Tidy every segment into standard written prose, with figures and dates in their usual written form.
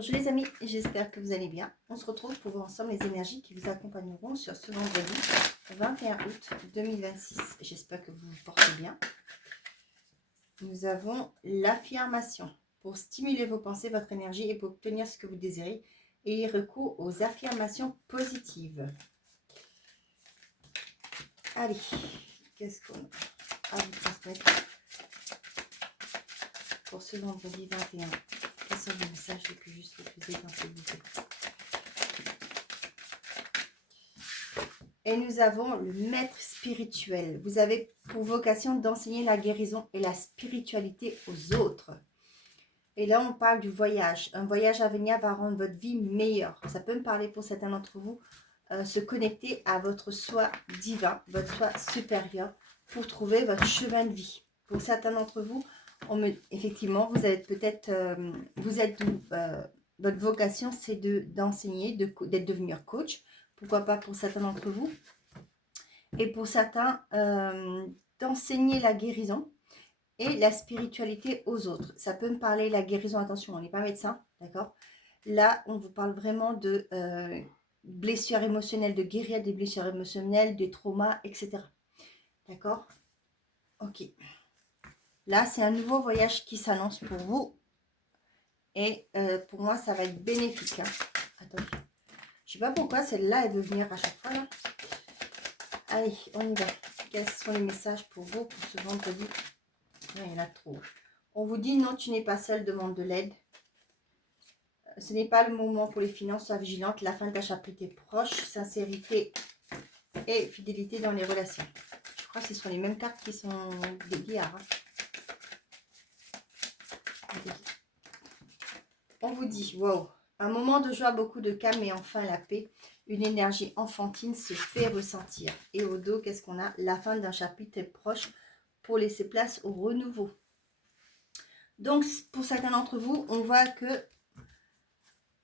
Bonjour les amis, j'espère que vous allez bien. On se retrouve pour voir ensemble les énergies qui vous accompagneront sur ce vendredi 21 août 2026. J'espère que vous vous portez bien. Nous avons l'affirmation. Pour stimuler vos pensées, votre énergie et pour obtenir ce que vous désirez, ayez recours aux affirmations positives. Allez, qu'est-ce qu'on a à vous transmettre pour ce vendredi 21? Quels sont les messages les plus justes, les plus aidants, s'il vous plaît? Et nous avons le maître spirituel. Vous avez pour vocation d'enseigner la guérison et la spiritualité aux autres. Et là, on parle du voyage. Un voyage à venir va rendre votre vie meilleure. Ça peut me parler pour certains d'entre vous. Se connecter à votre soi divin, votre soi supérieur, pour trouver votre chemin de vie. Pour certains d'entre vous, effectivement, vous êtes peut-être, votre vocation, c'est d'enseigner, d'être devenir coach. Pourquoi pas pour certains d'entre vous. Et pour certains, d'enseigner la guérison et la spiritualité aux autres. Ça peut me parler la guérison, attention, on n'est pas médecin, d'accord? Là, on vous parle vraiment de blessures émotionnelles, de guérir des blessures émotionnelles, des traumas, etc. D'accord? Ok. Là, c'est un nouveau voyage qui s'annonce pour vous. Et pour moi, ça va être bénéfique. Hein. Attendez. Je sais pas pourquoi celle-là, elle veut venir à chaque fois. Là. Allez, on y va. Quels sont les messages pour vous pour ce vendredi? Il y en a trop. On vous dit non, tu n'es pas seul, demande de l'aide. Ce n'est pas le moment pour les finances, sois vigilante. La fin de ta chapitre est proche. Sincérité et fidélité dans les relations. Je crois que ce sont les mêmes cartes qui sont dédiées à. On vous dit, wow, un moment de joie, beaucoup de calme et enfin la paix. Une énergie enfantine se fait ressentir. Et au dos, qu'est-ce qu'on a? La fin d'un chapitre est proche pour laisser place au renouveau. Donc, pour certains d'entre vous, on voit que,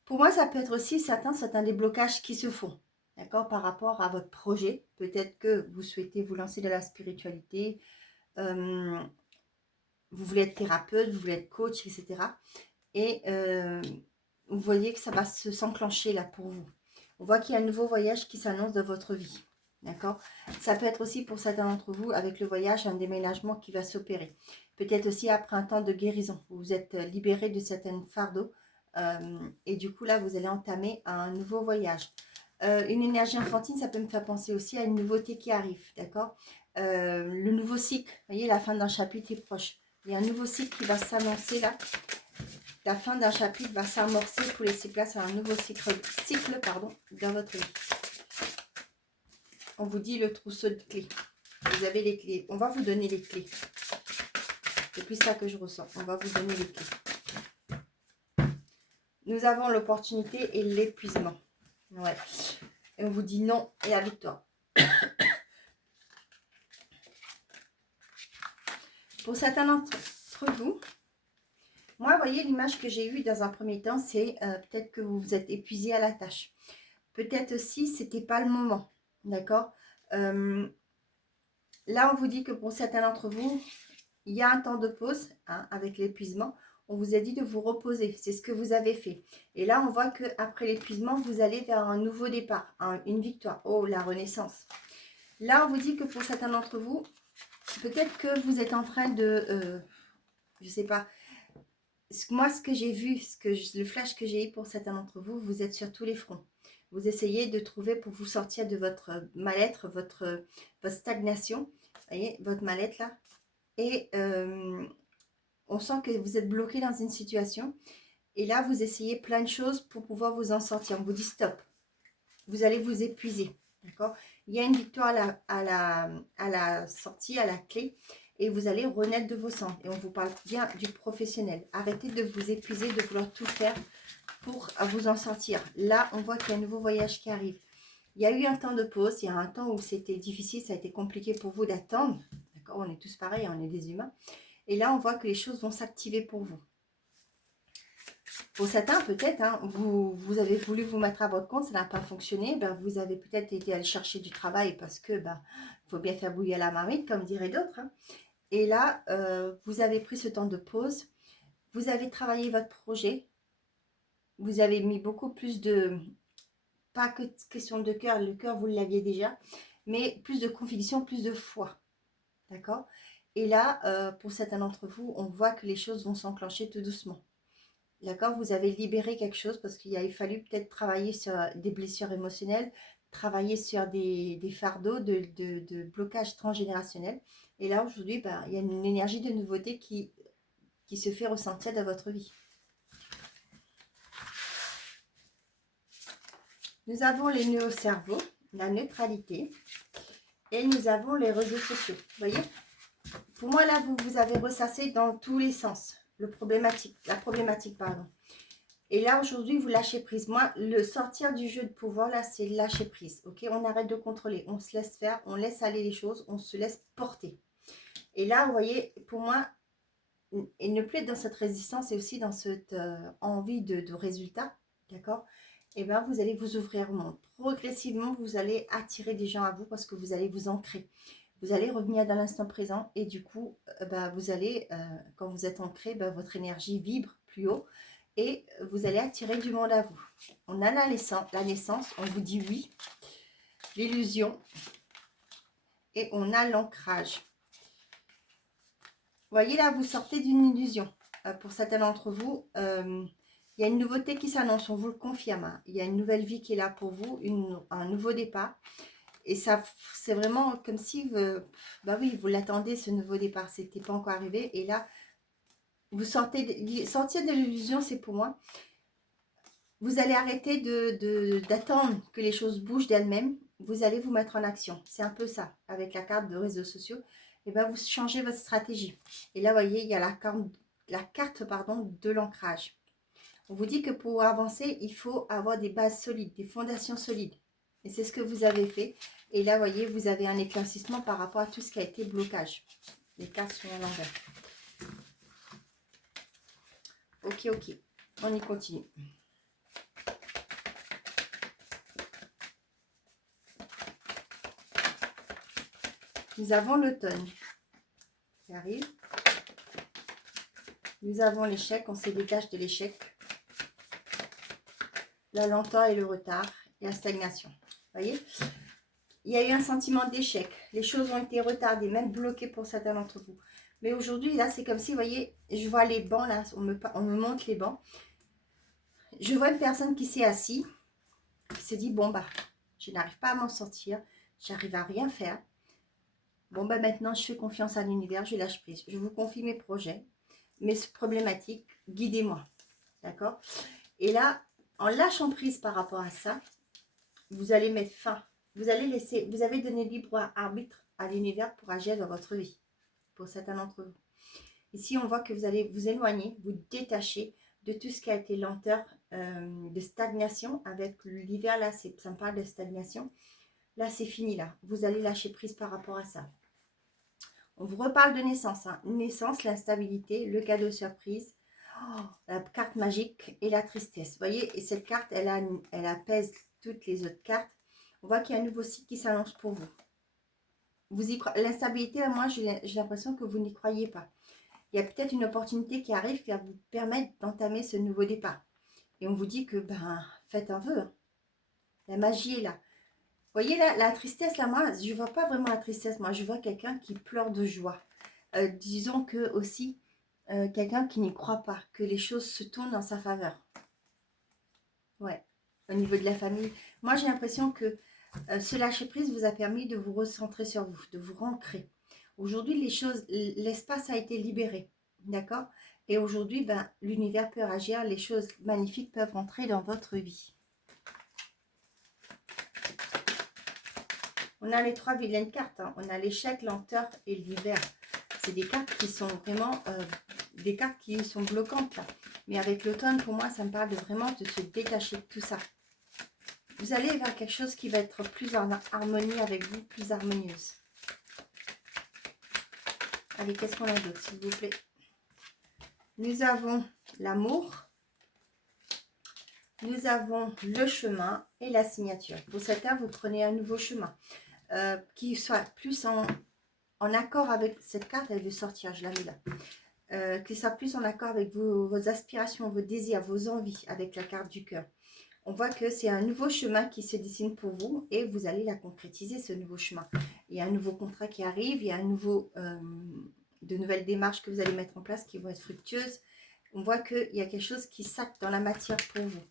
pour moi, ça peut être aussi certains déblocages qui se font. D'accord, par rapport à votre projet. Peut-être que vous souhaitez vous lancer dans la spiritualité. Vous voulez être thérapeute, vous voulez être coach, etc. Et vous voyez que ça va s'enclencher là pour vous. On voit qu'il y a un nouveau voyage qui s'annonce dans votre vie. D'accord? Ça peut être aussi pour certains d'entre vous, avec le voyage, un déménagement qui va s'opérer. Peut-être aussi après un temps de guérison. Vous êtes libéré de certains fardeaux. Et du coup, là, vous allez entamer un nouveau voyage. Une énergie enfantine, ça peut me faire penser aussi à une nouveauté qui arrive. D'accord? Le nouveau cycle. Vous voyez, la fin d'un chapitre est proche. Il y a un nouveau cycle qui va s'annoncer là. La fin d'un chapitre va s'amorcer pour laisser place à un nouveau cycle dans votre vie. On vous dit le trousseau de clés. Vous avez les clés. On va vous donner les clés. C'est plus ça que je ressens. On va vous donner les clés. Nous avons l'opportunité et l'épuisement. Ouais. Et on vous dit non et la victoire. Pour certains d'entre vous, moi, vous voyez, l'image que j'ai eue dans un premier temps, c'est peut-être que vous vous êtes épuisé à la tâche. Peut-être aussi, c'était pas le moment. D'accord? Là, on vous dit que pour certains d'entre vous, il y a un temps de pause hein, avec l'épuisement. On vous a dit de vous reposer. C'est ce que vous avez fait. Et là, on voit qu'après l'épuisement, vous allez vers un nouveau départ, une victoire. Oh, la renaissance. Là, on vous dit que pour certains d'entre vous, peut-être que vous êtes en train de... je ne sais pas. Moi, ce que j'ai vu, le flash que j'ai eu pour certains d'entre vous, vous êtes sur tous les fronts. Vous essayez de trouver pour vous sortir de votre mal-être, votre stagnation. Vous voyez, votre mal-être là. Et on sent que vous êtes bloqué dans une situation. Et là, vous essayez plein de choses pour pouvoir vous en sortir. On vous dit stop. Vous allez vous épuiser. D'accord? Il y a une victoire à la sortie, à la clé. Et vous allez renaître de vos cendres. Et on vous parle bien du professionnel. Arrêtez de vous épuiser, de vouloir tout faire pour vous en sortir. Là, on voit qu'il y a un nouveau voyage qui arrive. Il y a eu un temps de pause. Il y a un temps où c'était difficile. Ça a été compliqué pour vous d'attendre. D'accord? On est tous pareils, on est des humains. Et là, on voit que les choses vont s'activer pour vous. Pour certains, peut-être, hein, vous avez voulu vous mettre à votre compte, ça n'a pas fonctionné. Ben, vous avez peut-être été aller chercher du travail parce que faut bien faire bouillir la marmite, comme diraient d'autres. Hein. Et là, vous avez pris ce temps de pause. Vous avez travaillé votre projet. vous avez mis beaucoup plus de, pas que question de cœur, le cœur vous l'aviez déjà, mais plus de conviction, plus de foi, d'accord? Et là, pour certains d'entre vous, on voit que les choses vont s'enclencher tout doucement. D'accord, vous avez libéré quelque chose parce qu'il a fallu peut-être travailler sur des blessures émotionnelles, travailler sur des fardeaux de blocage transgénérationnel. Et là, aujourd'hui, ben, il y a une énergie de nouveauté qui se fait ressentir dans votre vie. Nous avons les nœuds au cerveau, la neutralité, et nous avons les réseaux sociaux. Vous voyez, pour moi, là, vous avez ressassé dans tous les sens la problématique, pardon. Et là, aujourd'hui, vous lâchez prise. Moi, le sortir du jeu de pouvoir, là, c'est lâcher prise. Ok, on arrête de contrôler. On se laisse faire. On laisse aller les choses. On se laisse porter. Et là, vous voyez, pour moi, et ne plus être dans cette résistance et aussi dans cette envie de résultat, d'accord? Et bien, vous allez vous ouvrir au monde. Progressivement, vous allez attirer des gens à vous parce que vous allez vous ancrer. Vous allez revenir dans l'instant présent et du coup, vous allez, quand vous êtes ancré, votre énergie vibre plus haut. Et vous allez attirer du monde à vous. On a la naissance, on vous dit oui, l'illusion, et on a l'ancrage. Vous voyez là, vous sortez d'une illusion. Pour certains d'entre vous, il y a une nouveauté qui s'annonce, on vous le confirme. Hein. Il y a une nouvelle vie qui est là pour vous, un nouveau départ. Et ça, c'est vraiment comme si, oui, vous l'attendez, ce nouveau départ. C'était pas encore arrivé. Et là, vous sortir de l'illusion, c'est pour moi. Vous allez arrêter d'attendre que les choses bougent d'elles-mêmes. Vous allez vous mettre en action. C'est un peu ça, avec la carte de réseaux sociaux. Et bien, vous changez votre stratégie. Et là, vous voyez, il y a la carte de l'ancrage. On vous dit que pour avancer, il faut avoir des bases solides, des fondations solides. Et c'est ce que vous avez fait. Et là, vous voyez, vous avez un éclaircissement par rapport à tout ce qui a été blocage. Les cartes sont à l'envers. Ok, ok. On y continue. Nous avons l'automne qui arrive. Nous avons l'échec, on se dégage de l'échec. La lenteur et le retard et la stagnation. Vous voyez, il y a eu un sentiment d'échec. Les choses ont été retardées, même bloquées pour certains d'entre vous. Mais aujourd'hui, là, c'est comme si, vous voyez, je vois les bancs, là, on me montre les bancs. Je vois une personne qui s'est assise, qui s'est dit, bon, je n'arrive pas à m'en sortir, j'arrive à rien faire. Bon, maintenant, je fais confiance à l'univers, je lâche prise. Je vous confie mes projets, mes problématiques, guidez-moi. D'accord? Et là, en lâchant prise par rapport à ça, vous allez mettre fin. Vous avez donné libre arbitre à l'univers pour agir dans votre vie, pour certains d'entre vous. Ici, on voit que vous allez vous éloigner, vous détacher de tout ce qui a été lenteur, de stagnation. Avec l'hiver, là, ça me parle de stagnation. Là, c'est fini, là. Vous allez lâcher prise par rapport à ça. On vous reparle de naissance. Hein. Naissance, l'instabilité, le cadeau surprise, la carte magique et la tristesse. Vous voyez, et cette carte, elle apaise toutes les autres cartes. On voit qu'il y a un nouveau cycle qui s'annonce pour vous. L'instabilité, moi, j'ai l'impression que vous n'y croyez pas. Il y a peut-être une opportunité qui arrive qui va vous permettre d'entamer ce nouveau départ. Et on vous dit que, faites un vœu. Hein. La magie est là. Vous voyez, là, la tristesse, là, moi, je ne vois pas vraiment la tristesse. Moi, je vois quelqu'un qui pleure de joie. Disons que aussi, quelqu'un qui n'y croit pas, que les choses se tournent en sa faveur. Ouais, au niveau de la famille. Moi, j'ai l'impression que ce lâcher-prise vous a permis de vous recentrer sur vous, de vous ancrer. Aujourd'hui, l'espace a été libéré, d'accord? Et aujourd'hui, l'univers peut réagir, les choses magnifiques peuvent rentrer dans votre vie. On a les 3 vilaines cartes. Hein. On a l'échec, lenteur et l'hiver. C'est des cartes qui sont vraiment des cartes qui sont bloquantes. Là. Mais avec l'automne, pour moi, ça me parle vraiment de se détacher de tout ça. Vous allez vers quelque chose qui va être plus en harmonie avec vous, plus harmonieuse. Allez, qu'est-ce qu'on a d'autre, s'il vous plaît? Nous avons l'amour. Nous avons le chemin et la signature. Pour certains, vous prenez un nouveau chemin qui soit plus en accord avec cette carte. Elle veut sortir, je la mets là. que ça soit plus en accord avec vos aspirations, vos désirs, vos envies avec la carte du cœur. On voit que c'est un nouveau chemin qui se dessine pour vous et vous allez la concrétiser, ce nouveau chemin. Il y a un nouveau contrat qui arrive, il y a de nouvelles démarches que vous allez mettre en place qui vont être fructueuses. On voit qu'il y a quelque chose qui s'acte dans la matière pour vous.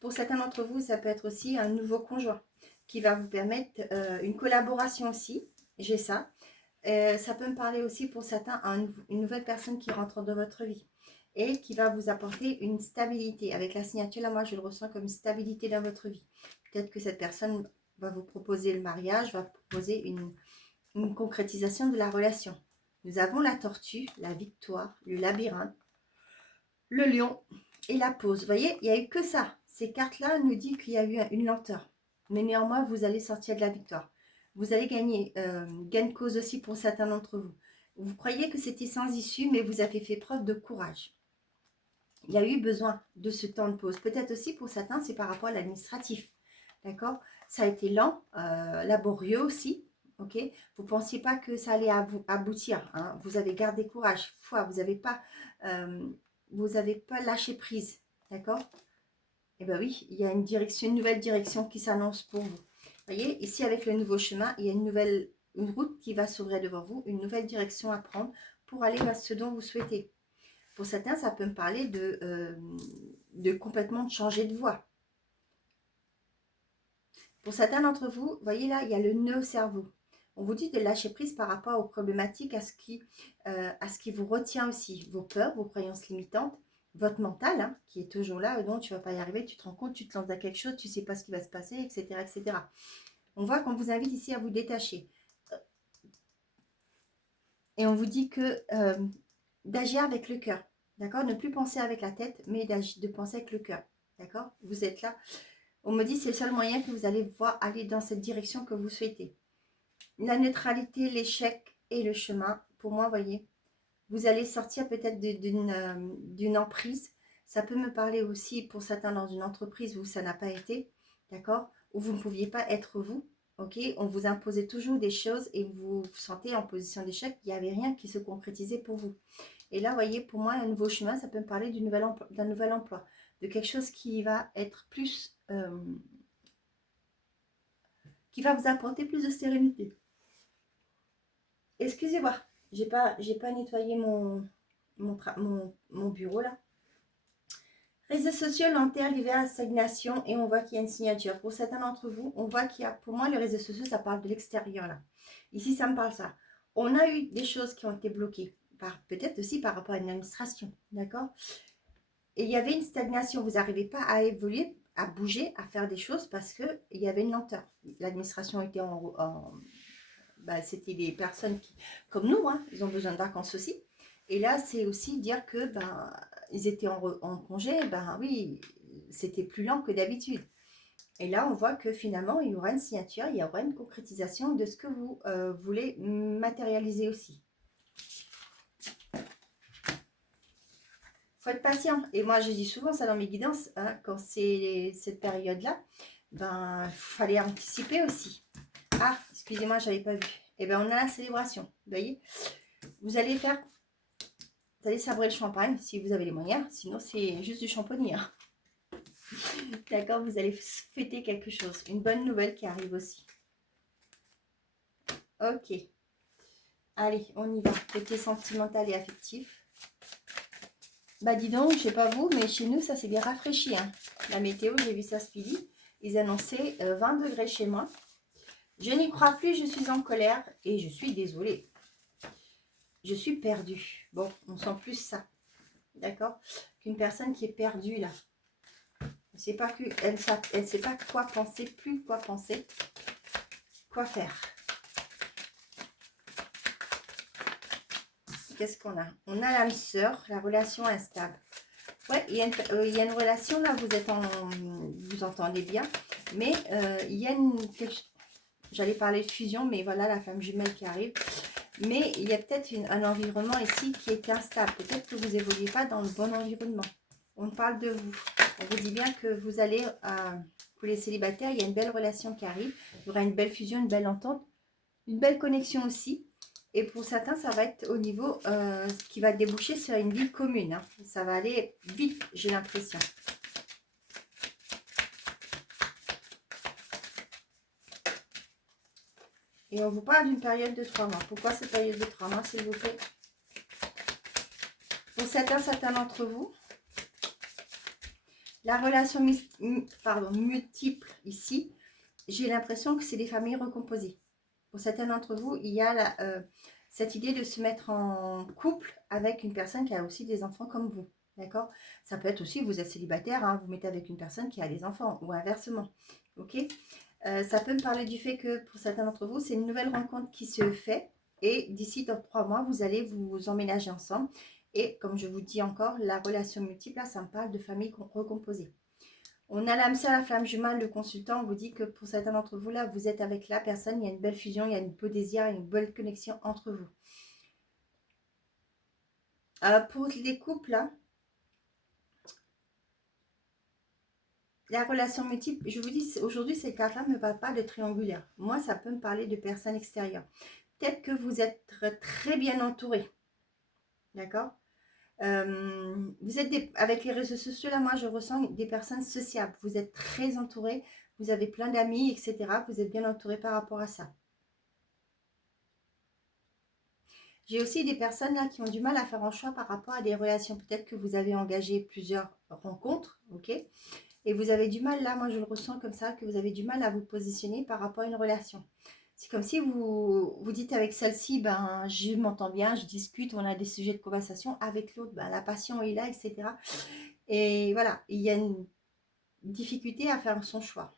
Pour certains d'entre vous, ça peut être aussi un nouveau conjoint qui va vous permettre une collaboration aussi. J'ai ça. Ça peut me parler aussi pour certains une nouvelle personne qui rentre dans votre vie et qui va vous apporter une stabilité. Avec la signature, là, moi, je le ressens comme une stabilité dans votre vie. Peut-être que cette personne va vous proposer le mariage, va vous proposer une concrétisation de la relation. Nous avons la tortue, la victoire, le labyrinthe, le lion et la pause. Vous voyez, il n'y a eu que ça. Ces cartes-là nous disent qu'il y a eu une lenteur. Mais néanmoins, vous allez sortir de la victoire. Vous allez gagner gain de cause aussi pour certains d'entre vous. Vous croyez que c'était sans issue, mais vous avez fait preuve de courage. Il y a eu besoin de ce temps de pause. Peut-être aussi pour certains, c'est par rapport à l'administratif. D'accord? Ça a été lent, laborieux aussi. Ok? Vous ne pensiez pas que ça allait aboutir. Hein? Vous avez gardé courage, foi. Vous n'avez pas lâché prise. D'accord? Eh bien oui, il y a une nouvelle direction qui s'annonce pour vous. Vous voyez, ici avec le nouveau chemin, il y a une route qui va s'ouvrir devant vous, une nouvelle direction à prendre pour aller vers ce dont vous souhaitez. Pour certains, ça peut me parler de complètement changer de voie. Pour certains d'entre vous, vous voyez là, il y a le nœud au cerveau. On vous dit de lâcher prise par rapport aux problématiques, à ce qui vous retient aussi. Vos peurs, vos croyances limitantes, votre mental, hein, qui est toujours là, non, tu ne vas pas y arriver, tu te rends compte, tu te lances dans quelque chose, tu ne sais pas ce qui va se passer, etc., etc. On voit qu'on vous invite ici à vous détacher. Et on vous dit que d'agir avec le cœur, d'accord? Ne plus penser avec la tête, mais de penser avec le cœur, d'accord? Vous êtes là. On me dit que c'est le seul moyen que vous allez voir aller dans cette direction que vous souhaitez. La neutralité, l'échec et le chemin, pour moi, voyez, vous allez sortir peut-être d'une emprise. Ça peut me parler aussi pour certains dans une entreprise où ça n'a pas été, d'accord? Où vous ne pouviez pas être vous, ok? On vous imposait toujours des choses et vous vous sentez en position d'échec. Il n'y avait rien qui se concrétisait pour vous. Et là, voyez, pour moi, un nouveau chemin, ça peut me parler d'un nouvel emploi, de quelque chose qui va être plus... qui va vous apporter plus de sérénité. Excusez-moi, j'ai pas nettoyé mon bureau là. Réseaux sociaux, l'enterre, l'hiver, stagnation, et on voit qu'il y a une signature. Pour certains d'entre vous, on voit qu'il y a, pour moi, les réseaux sociaux, ça parle de l'extérieur là. Ici, ça me parle ça. On a eu des choses qui ont été bloquées, peut-être aussi par rapport à une administration, d'accord? Et il y avait une stagnation, vous n'arrivez pas à évoluer, à bouger, à faire des choses parce qu'il y avait une lenteur. L'administration était c'était des personnes qui, comme nous, hein, ils ont besoin de vacances aussi. Et là, c'est aussi dire que ils étaient en congé, oui, c'était plus lent que d'habitude. Et là, on voit que finalement, il y aura une signature, il y aura une concrétisation de ce que vous voulez matérialiser aussi. Il faut être patient. Et moi, je dis souvent ça dans mes guidances, hein, quand c'est cette période-là, il fallait anticiper aussi. Ah, excusez-moi, je n'avais pas vu. Eh bien, on a la célébration. Vous voyez, vous allez sabrer le champagne si vous avez les moyens. Sinon, c'est juste du champonnier. Hein. D'accord, vous allez fêter quelque chose. Une bonne nouvelle qui arrive aussi. Ok. Allez, on y va. Côté sentimental et affectif. Dis donc, je sais pas vous, mais chez nous, ça s'est bien rafraîchi. Hein. La météo, j'ai vu ça ce midi. Ils annonçaient 20 degrés chez moi. Je n'y crois plus, je suis en colère et je suis désolée. Je suis perdue. Bon, on sent plus ça. D'accord? Qu'une personne qui est perdue là. Elle ne sait pas quoi penser, plus quoi penser, quoi faire. Qu'est-ce qu'on a? On a l'âme sœur, la relation instable. Ouais, il y a une relation là, vous entendez bien, mais il y a j'allais parler de fusion, mais voilà la flamme jumelle qui arrive. Mais il y a peut-être un environnement ici qui est instable. Peut-être que vous n'évoluez pas dans le bon environnement. On parle de vous. On vous dit bien que vous allez, pour les célibataires, il y a une belle relation qui arrive. Il y aura une belle fusion, une belle entente, une belle connexion aussi. Et pour certains, ça va être au niveau qui va déboucher sur une vie commune. Hein. Ça va aller vite, j'ai l'impression. Et on vous parle d'une période de 3 mois. Pourquoi cette période de 3 mois, s'il vous plaît? Pour certains d'entre vous, la relation multiple ici, j'ai l'impression que c'est des familles recomposées. Pour certains d'entre vous, il y a cette idée de se mettre en couple avec une personne qui a aussi des enfants comme vous. D'accord? Ça peut être aussi, vous êtes célibataire, hein, vous mettez avec une personne qui a des enfants ou inversement. Ok? Ça peut me parler du fait que pour certains d'entre vous, c'est une nouvelle rencontre qui se fait. Et d'ici dans 3 mois, vous allez vous emménager ensemble. Et comme je vous dis encore, la relation multiple, là, ça me parle de famille recomposée. On a l'âme sœur, la flamme jumelle, le consultant vous dit que pour certains d'entre vous, là, vous êtes avec la personne, il y a une belle fusion, il y a une beau désir, une belle connexion entre vous. Pour les couples, là, la relation multiple, je vous dis, aujourd'hui, cette carte-là ne me parle pas de triangulaire. Moi, ça peut me parler de personnes extérieures. Peut-être que vous êtes très bien entouré. D'accord? Vous êtes avec les réseaux sociaux, là, moi, je ressens des personnes sociables. Vous êtes très entouré, vous avez plein d'amis, etc. Vous êtes bien entouré par rapport à ça. J'ai aussi des personnes là qui ont du mal à faire un choix par rapport à des relations. Peut-être que vous avez engagé plusieurs rencontres, ok? Et vous avez du mal, là, moi je le ressens comme ça, que vous avez du mal à vous positionner par rapport à une relation. C'est comme si vous dites avec celle-ci, ben je m'entends bien, je discute, on a des sujets de conversation. Avec l'autre, ben, la passion est là, etc. Et voilà, il y a une difficulté à faire son choix.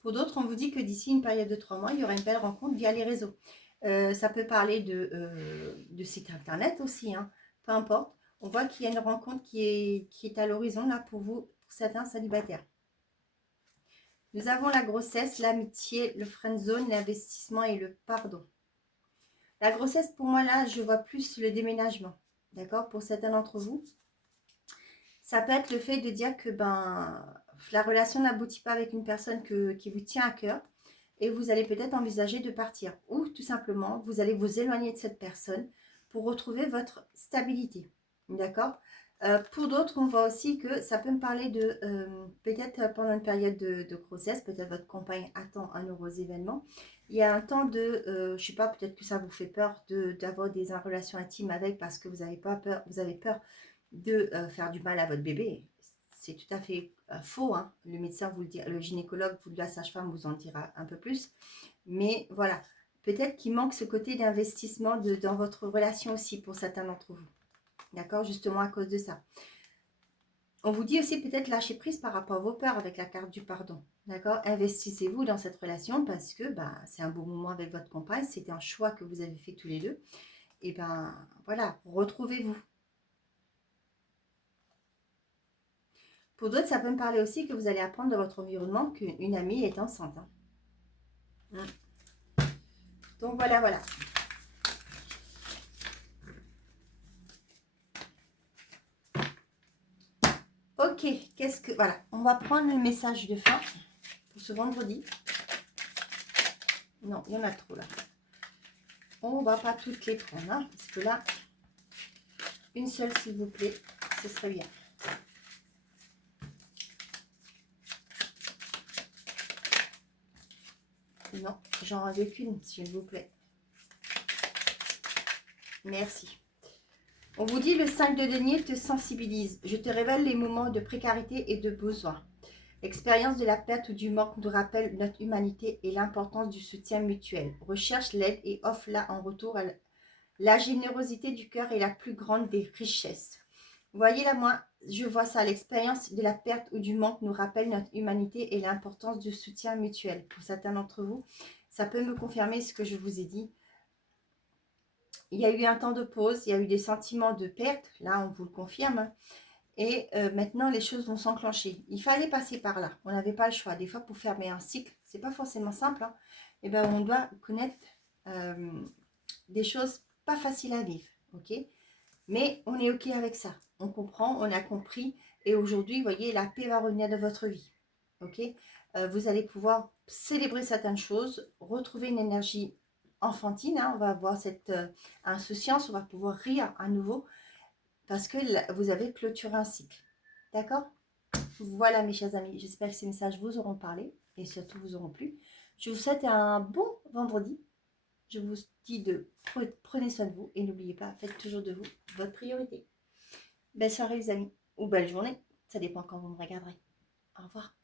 Pour d'autres, on vous dit que d'ici une période de 3 mois, il y aura une belle rencontre via les réseaux. Ça peut parler de site internet aussi, hein, peu importe. On voit qu'il y a une rencontre qui est à l'horizon là pour vous, pour certains célibataires. Nous avons la grossesse, l'amitié, le friend zone, l'investissement et le pardon. La grossesse, pour moi là, je vois plus le déménagement. D'accord? Pour certains d'entre vous, ça peut être le fait de dire que ben la relation n'aboutit pas avec une personne qui vous tient à cœur. Et vous allez peut-être envisager de partir. Ou tout simplement, vous allez vous éloigner de cette personne pour retrouver votre stabilité. D'accord? Pour d'autres, on voit aussi que ça peut me parler de peut-être pendant une période de grossesse, peut-être votre compagne attend un heureux événement. Il y a un temps de, je ne sais pas, peut-être que ça vous fait peur d'avoir des relations intimes avec parce que vous avez peur de faire du mal à votre bébé. C'est tout à fait faux. Hein. Le médecin vous le dit, le gynécologue, la sage-femme vous en dira un peu plus. Mais voilà, peut-être qu'il manque ce côté d'investissement dans votre relation aussi pour certains d'entre vous. D'accord? Justement à cause de ça. On vous dit aussi peut-être lâcher prise par rapport à vos peurs avec la carte du pardon. D'accord? Investissez-vous dans cette relation parce que bah, c'est un beau moment avec votre compagne. C'était un choix que vous avez fait tous les deux. Et ben voilà, retrouvez-vous. Pour d'autres, ça peut me parler aussi que vous allez apprendre dans votre environnement qu'une amie est enceinte. Hein. Donc voilà, voilà. Ok, qu'est-ce que... Voilà, on va prendre le message de fin pour ce vendredi. Non, il y en a trop là. On va pas toutes les prendre, hein, parce que là, une seule s'il vous plaît, ce serait bien. Non, j'en avais qu'une, s'il vous plaît. Merci. On vous dit le 5 de denier te sensibilise. Je te révèle les moments de précarité et de besoin. L'expérience de la perte ou du manque nous rappelle notre humanité et l'importance du soutien mutuel. Recherche l'aide et offre-la en retour. La générosité du cœur est la plus grande des richesses. Vous voyez là, moi, je vois ça. L'expérience de la perte ou du manque nous rappelle notre humanité et l'importance du soutien mutuel. Pour certains d'entre vous, ça peut me confirmer ce que je vous ai dit. Il y a eu un temps de pause, il y a eu des sentiments de perte. Là, on vous le confirme. Et maintenant, les choses vont s'enclencher. Il fallait passer par là. On n'avait pas le choix. Des fois, pour fermer un cycle, c'est pas forcément simple. Hein. Et ben, on doit connaître des choses pas faciles à vivre. Ok? Mais on est ok avec ça. On comprend, on a compris. Et aujourd'hui, vous voyez, la paix va revenir de votre vie. Ok? Vous allez pouvoir célébrer certaines choses, retrouver une énergie enfantine, hein, on va avoir cette insouciance, on va pouvoir rire à nouveau parce que là, vous avez clôturé un cycle. D'accord? Voilà mes chers amis, j'espère que ces messages vous auront parlé et surtout vous auront plu. Je vous souhaite un bon vendredi. Je vous dis de prenez soin de vous et n'oubliez pas, faites toujours de vous votre priorité. Belle soirée les amis, ou belle journée, ça dépend quand vous me regarderez. Au revoir.